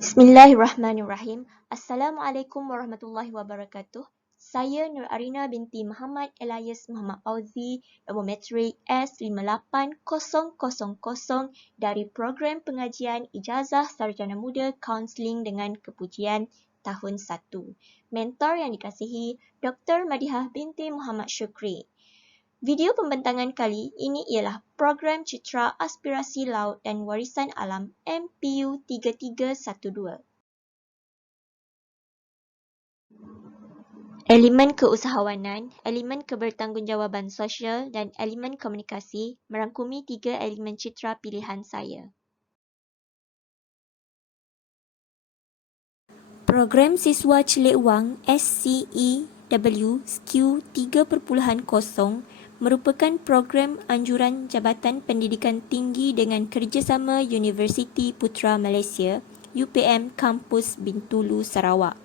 Bismillahirrahmanirrahim. Assalamualaikum warahmatullahi wabarakatuh. Saya Nur Arina binti Muhammad Elias Muhammad Fauzi, nombor matrik S58000 dari Program Pengajian Ijazah Sarjana Muda Kaunseling dengan Kepujian tahun 1. Mentor yang dikasihi Dr. Madihah binti Muhammad Syukri. Video pembentangan kali ini ialah Program Citra Aspirasi Laut dan Warisan Alam MPU 3312. Elemen keusahawanan, elemen kebertanggungjawabaan sosial dan elemen komunikasi merangkumi 3 elemen citra pilihan saya. Program Siswa Celik Wang SCEW SKU 3.0 merupakan program anjuran Jabatan Pendidikan Tinggi dengan kerjasama Universiti Putra Malaysia UPM Kampus Bintulu, Sarawak.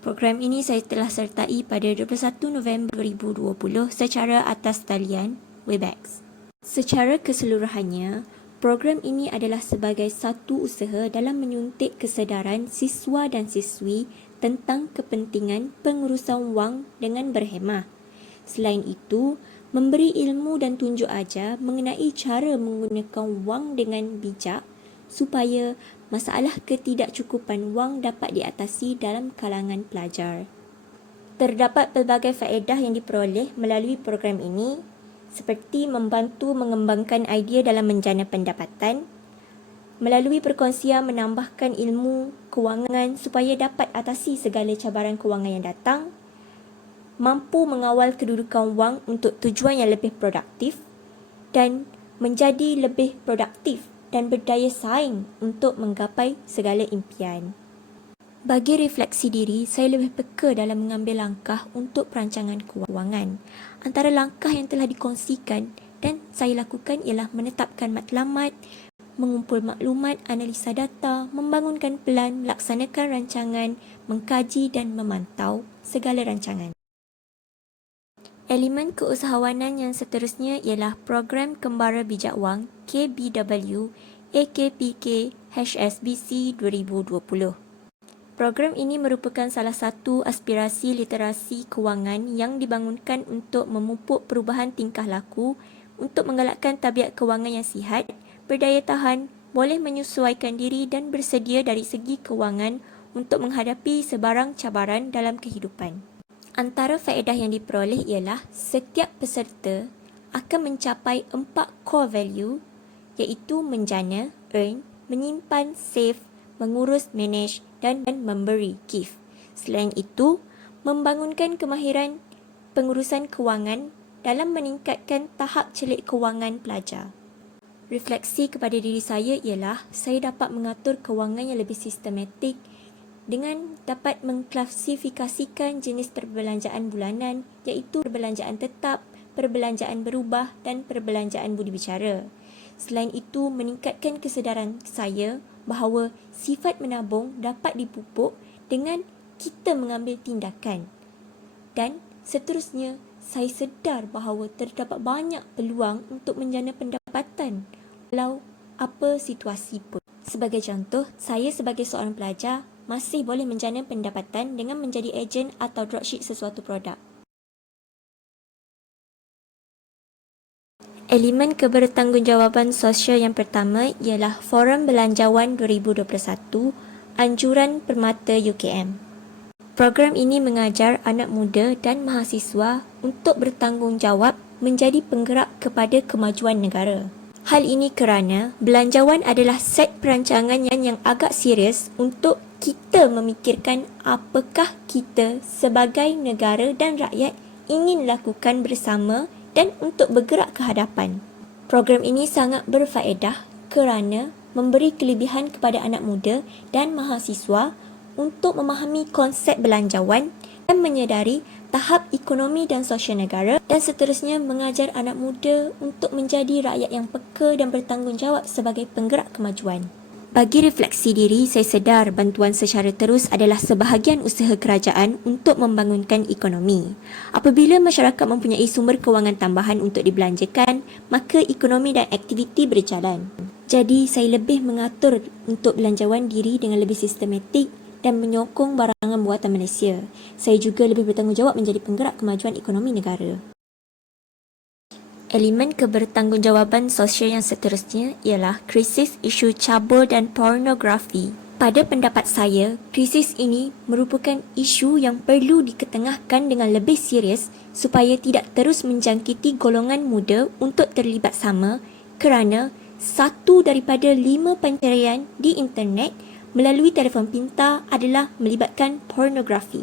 Program ini saya telah sertai pada 21 November 2020 secara atas talian Webex. Secara keseluruhannya, program ini adalah sebagai satu usaha dalam menyuntik kesedaran siswa dan siswi tentang kepentingan pengurusan wang dengan berhemah. Selain itu, memberi ilmu dan tunjuk ajar mengenai cara menggunakan wang dengan bijak supaya masalah ketidakcukupan wang dapat diatasi dalam kalangan pelajar. Terdapat pelbagai faedah yang diperoleh melalui program ini seperti membantu mengembangkan idea dalam menjana pendapatan, melalui perkongsian menambahkan ilmu kewangan supaya dapat atasi segala cabaran kewangan yang datang, mampu mengawal kedudukan wang untuk tujuan yang lebih produktif dan menjadi lebih produktif dan berdaya saing untuk menggapai segala impian. Bagi refleksi diri, saya lebih peka dalam mengambil langkah untuk perancangan kewangan. Antara langkah yang telah dikongsikan dan saya lakukan ialah menetapkan matlamat, mengumpul maklumat, analisa data, membangunkan pelan, melaksanakan rancangan, mengkaji dan memantau segala rancangan. Elemen keusahawanan yang seterusnya ialah Program Kembara Bijak Wang KBW AKPK HSBC 2020. Program ini merupakan salah satu aspirasi literasi kewangan yang dibangunkan untuk memupuk perubahan tingkah laku untuk menggalakkan tabiat kewangan yang sihat, berdaya tahan, boleh menyesuaikan diri dan bersedia dari segi kewangan untuk menghadapi sebarang cabaran dalam kehidupan. Antara faedah yang diperoleh ialah setiap peserta akan mencapai 4 core value iaitu menjana, earn, menyimpan, save, mengurus, manage dan memberi, give. Selain itu, membangunkan kemahiran pengurusan kewangan dalam meningkatkan tahap celik kewangan pelajar. Refleksi kepada diri saya ialah saya dapat mengatur kewangan yang lebih sistematik dengan dapat mengklasifikasikan jenis perbelanjaan bulanan iaitu perbelanjaan tetap, perbelanjaan berubah dan perbelanjaan budi bicara. Selain itu, meningkatkan kesedaran saya bahawa sifat menabung dapat dipupuk dengan kita mengambil tindakan. Dan seterusnya, saya sedar bahawa terdapat banyak peluang untuk menjana pendapatan walau apa situasi pun. Sebagai contoh, saya sebagai seorang pelajar masih boleh menjana pendapatan dengan menjadi ejen atau dropship sesuatu produk. Elemen kebertanggungjawabaan sosial yang pertama ialah Forum Belanjawan 2021 Anjuran Permata UKM. Program ini mengajar anak muda dan mahasiswa untuk bertanggungjawab menjadi penggerak kepada kemajuan negara. Hal ini kerana belanjawan adalah set perancangan yang agak serius untuk kita memikirkan apakah kita sebagai negara dan rakyat ingin lakukan bersama dan untuk bergerak ke hadapan. Program ini sangat berfaedah kerana memberi kelebihan kepada anak muda dan mahasiswa untuk memahami konsep belanjawan dan menyedari tahap ekonomi dan sosial negara dan seterusnya mengajar anak muda untuk menjadi rakyat yang peka dan bertanggungjawab sebagai penggerak kemajuan. Bagi refleksi diri, saya sedar bantuan secara terus adalah sebahagian usaha kerajaan untuk membangunkan ekonomi. Apabila masyarakat mempunyai sumber kewangan tambahan untuk dibelanjakan, maka ekonomi dan aktiviti berjalan. Jadi, saya lebih mengatur untuk belanjawan diri dengan lebih sistematik dan menyokong barangan buatan Malaysia. Saya juga lebih bertanggungjawab menjadi penggerak kemajuan ekonomi negara. Elemen kebertanggungjawaban sosial yang seterusnya ialah krisis isu cabul dan pornografi. Pada pendapat saya, krisis ini merupakan isu yang perlu diketengahkan dengan lebih serius supaya tidak terus menjangkiti golongan muda untuk terlibat sama kerana 1 daripada 5 pencerian di internet melalui telefon pintar adalah melibatkan pornografi.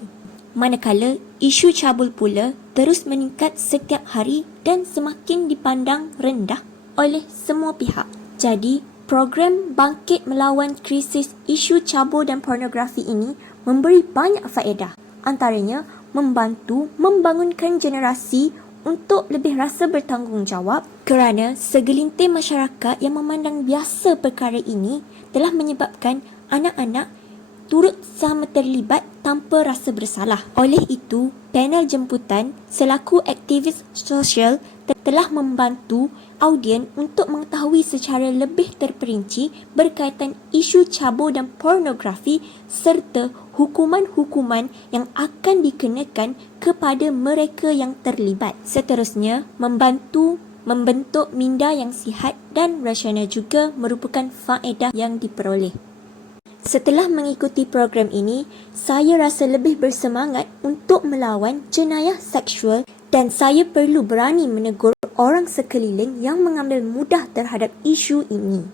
Manakala isu cabul pula terus meningkat setiap hari dan semakin dipandang rendah oleh semua pihak. Jadi, program Bangkit Melawan Krisis Isu Cabul dan Pornografi ini memberi banyak faedah. Antaranya, membantu membangunkan generasi untuk lebih rasa bertanggungjawab kerana segelintir masyarakat yang memandang biasa perkara ini telah menyebabkan anak-anak turut sama terlibat tanpa rasa bersalah. Oleh itu, panel jemputan selaku aktivis sosial telah membantu audien untuk mengetahui secara lebih terperinci berkaitan isu cabul dan pornografi serta hukuman-hukuman yang akan dikenakan kepada mereka yang terlibat. Seterusnya, membantu membentuk minda yang sihat dan rasional juga merupakan faedah yang diperoleh. Setelah mengikuti program ini, saya rasa lebih bersemangat untuk melawan jenayah seksual dan saya perlu berani menegur orang sekeliling yang mengambil mudah terhadap isu ini.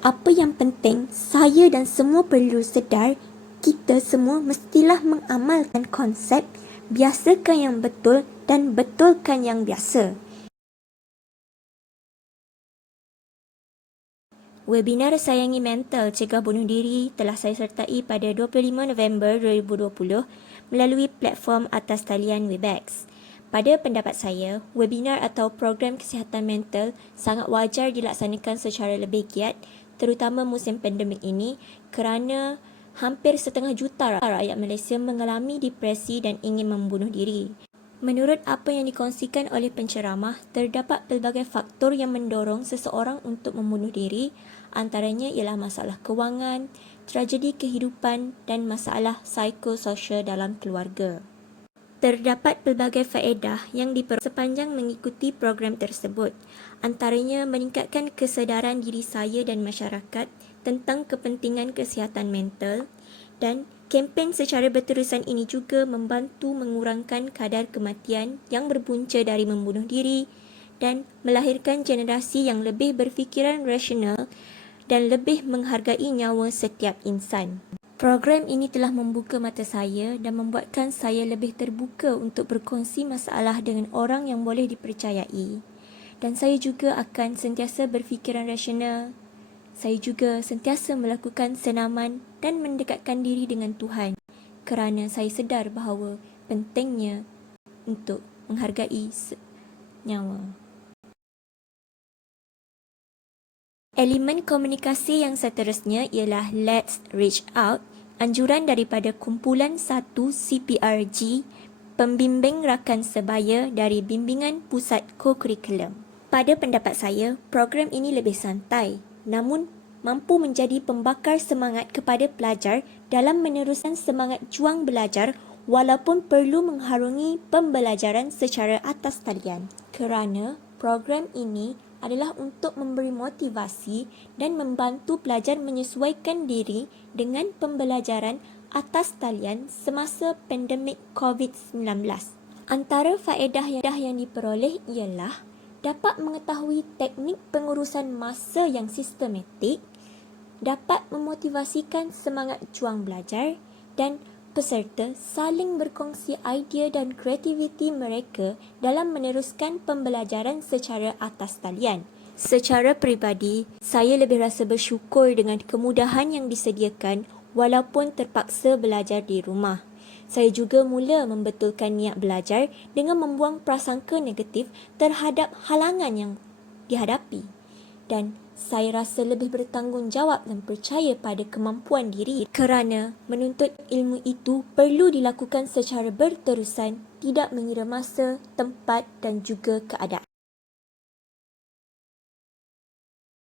Apa yang penting, saya dan semua perlu sedar kita semua mestilah mengamalkan konsep biasakan yang betul dan betulkan yang biasa. Webinar Sayangi Mental Cegah Bunuh Diri telah saya sertai pada 25 November 2020 melalui platform atas talian Webex. Pada pendapat saya, webinar atau program kesihatan mental sangat wajar dilaksanakan secara lebih giat terutama musim pandemik ini kerana hampir 1,5 juta rakyat Malaysia mengalami depresi dan ingin membunuh diri. Menurut apa yang dikongsikan oleh penceramah, terdapat pelbagai faktor yang mendorong seseorang untuk membunuh diri, antaranya ialah masalah kewangan, tragedi kehidupan dan masalah psikososial dalam keluarga. Terdapat pelbagai faedah yang diperoleh sepanjang mengikuti program tersebut, antaranya meningkatkan kesedaran diri saya dan masyarakat tentang kepentingan kesihatan mental dan kempen secara berterusan ini juga membantu mengurangkan kadar kematian yang berpunca dari membunuh diri dan melahirkan generasi yang lebih berfikiran rasional dan lebih menghargai nyawa setiap insan. Program ini telah membuka mata saya dan membuatkan saya lebih terbuka untuk berkongsi masalah dengan orang yang boleh dipercayai. Dan saya juga akan sentiasa berfikiran rasional. Saya juga sentiasa melakukan senaman dan mendekatkan diri dengan Tuhan kerana saya sedar bahawa pentingnya untuk menghargai nyawa. Elemen komunikasi yang seterusnya ialah Let's Reach Out, anjuran daripada kumpulan 1 CPRG, pembimbing rakan sebaya dari Bimbingan Pusat Co-Curriculum. Pada pendapat saya, program ini lebih santai, namun mampu menjadi pembakar semangat kepada pelajar dalam meneruskan semangat juang belajar walaupun perlu mengharungi pembelajaran secara atas talian. Kerana program ini adalah untuk memberi motivasi dan membantu pelajar menyesuaikan diri dengan pembelajaran atas talian semasa pandemik COVID-19. Antara faedah yang diperoleh ialah dapat mengetahui teknik pengurusan masa yang sistematik, dapat memotivasikan semangat juang belajar dan peserta saling berkongsi idea dan kreativiti mereka dalam meneruskan pembelajaran secara atas talian. Secara peribadi, saya lebih rasa bersyukur dengan kemudahan yang disediakan walaupun terpaksa belajar di rumah. Saya juga mula membetulkan niat belajar dengan membuang prasangka negatif terhadap halangan yang dihadapi. Dan saya rasa lebih bertanggungjawab dan percaya pada kemampuan diri kerana menuntut ilmu itu perlu dilakukan secara berterusan, tidak mengira masa, tempat dan juga keadaan.